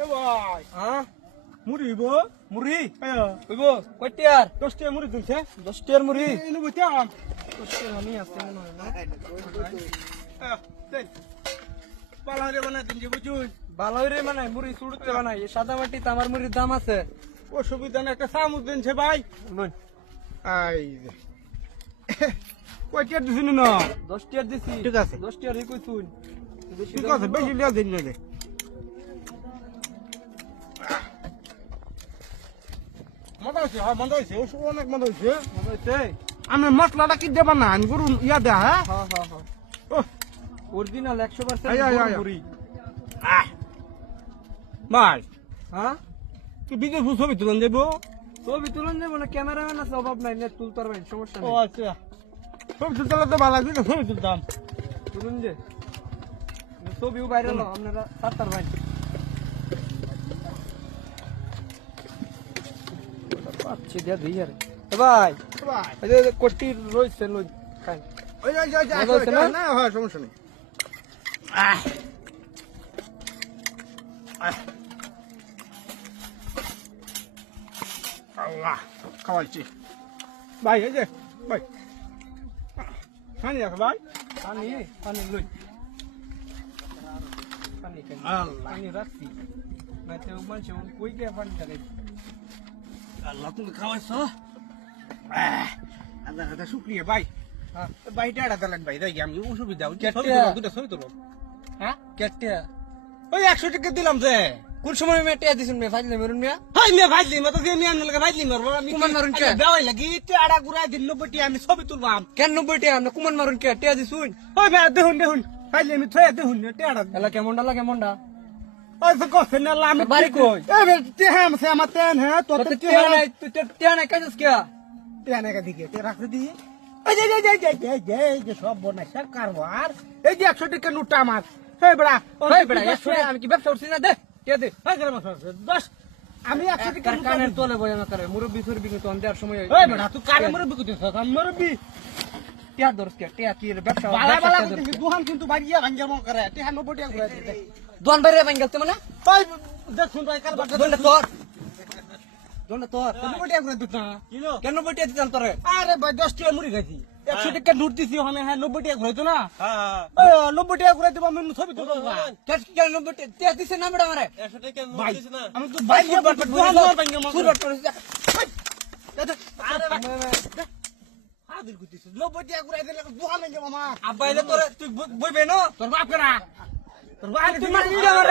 এ ভাই হ্যাঁ মুড়ি হইব মুড়ি হ্যাঁ কইব কয়টিয়ার 10 টাকা মুড়ি দিছে 10 টিয়ার মুড়ি এই নব দাম 10 টিয়ার আমি আছে মনে হয় না দেন পালারে বানা দিন যে বুঝুন ভালোই রে মানে মুড়ি সুড়তে বানাই এই সাদা মাটি আমার মুড়ির দাম আছে অসুবিধা না একটা চামচ দিনছে ভাই লই আই কয়টা দিছেন না 10 টিয়ার দিছি ঠিক আছে। 10 টিয়ার ই কইছুন ঠিক আছে বেশি লিয়া দিন না দে মজা হয়েছে হ্যাঁ মজা হয়েছে অনেক মজা হয়েছে হইছে আমি মশলাটা কি দেবা না আমি গরু ইয়া দে হ্যাঁ হ্যাঁ হ্যাঁ হ্যাঁ ও অরিজিনাল 100% আয়, আয়, আয়। মুড়ি ভাই হ্যাঁ কি বিদেশ ছবি তুলন যাবো ছবি তুলেন দেব না ক্যামেরাম্যান আছে অভাব নাই নেট তুলতে পারবেন সমস্যা ও নেই আচ্ছা ছবি তুলতে তো ভালো লাগবে না ছবি তুলতাম তুলুন যে ছবিও বাইরে হলো আপনারা সাত্তার ভাই পাচ্ছি দিয়া দিই আরে এ ভাই ভাই এই যে কোটি রইছে লই খাই ওই ওই ওই মজা হয়েছে না? না হয় সমস্যা নেই আল্লাহ খাওয়াইছি ভাই এই যে ভাই খানি আছে ভাই পানি পানি লই পানি খাই আল্লাহ পানি রাখছি না তো মানুষ কই গে পানি থাকে আল্লাহ তুমি খাওয়াইছো আল্লাহ এটা শুক্রিয়া ভাই হ্যাঁ ভাইটা এটা দিলেন ভাই দেখি আমি অসুবিধা দুটা ছবি তুলো হ্যাঁ কেটে ওই 100 টাকা দিলাম যে কোন সময় মেটে দিছুন মে ফাইলে মেরুন মিয়া হাই মে ভাইলি মতো যে আমি আনলে ভাইলি মারবো আমি কুমান মারুন কে? বেওয়াই লাগি টেড়া গুড়া দিন 90 টাকা আমি ছবি তুলবাম কেন 90 টাকা আপনি কুমান মারুন কে টিয়া দিছুন ওই ভাই দেখুন দেখুন ভাইলি আমি থয়ে দেখুন টেড়া এলা কেমনটা ওই তো কষ্ট না আমি বাড়ি কই? এই বে তে হাম সে আমার তেন হ্যাঁ তো তো তো টিয়া নাই তুই টিয়া নাই কাজস কে তেন একা দিকে তে রাখতে দি এই যে যে সব বনাইছে কারবার এই যে 100 টাকা নোট আমার এই বড়া ভাই বেড়া আমি কি ব্যবসা করছি না দে টিয়া দে এই করে মাস 10 আমি 100 টাকা নোট কানের তোলে বয় না করে মুরব্বি সুরবি তো আমি দেওয়ার সময় এই বড়া তুই কারে মরে বিকুতিস আমি মরবি টিয়া দরস কে টিয়া কি ব্যবসা বালা বালা কিন্তু দুহান কিন্তু বাড়িয়া ভাঙ্গা মন করে তে 90 টাকা করে দে দোন বাইরে বাঙ্গালতে মানে ভাই দেখুন ভাই কারবার দোনটা তোর 90 টাকা করে দিত না কিলো কেন 90 টাকা দিতাম তোরে আরে ভাই 10 টাকা মুড়ি খাইছি 100 টাকা নোট দিছি আমি হ্যাঁ 90 টাকা ঘুরাইতো না হ্যাঁ 90 টাকা ঘুরাই দেব আমি ছবি তুলব না কেন 90 টাকা টিয়া দিছে না বেড়া মারে 100 টাকা নোট ভাই দিছ না আমি তো ভাই দুহান মার ভাঙ্গা মন সুরবাট করিস আরে ভাই হাদির গুতিস 90 টাকা ঘুরাই দিলে দুহান ভাঙ্গা মামা আব্বাইলে তোরে তুই বইবে না তোর বাপ করা তোর বাপ তুই মারবি না মারে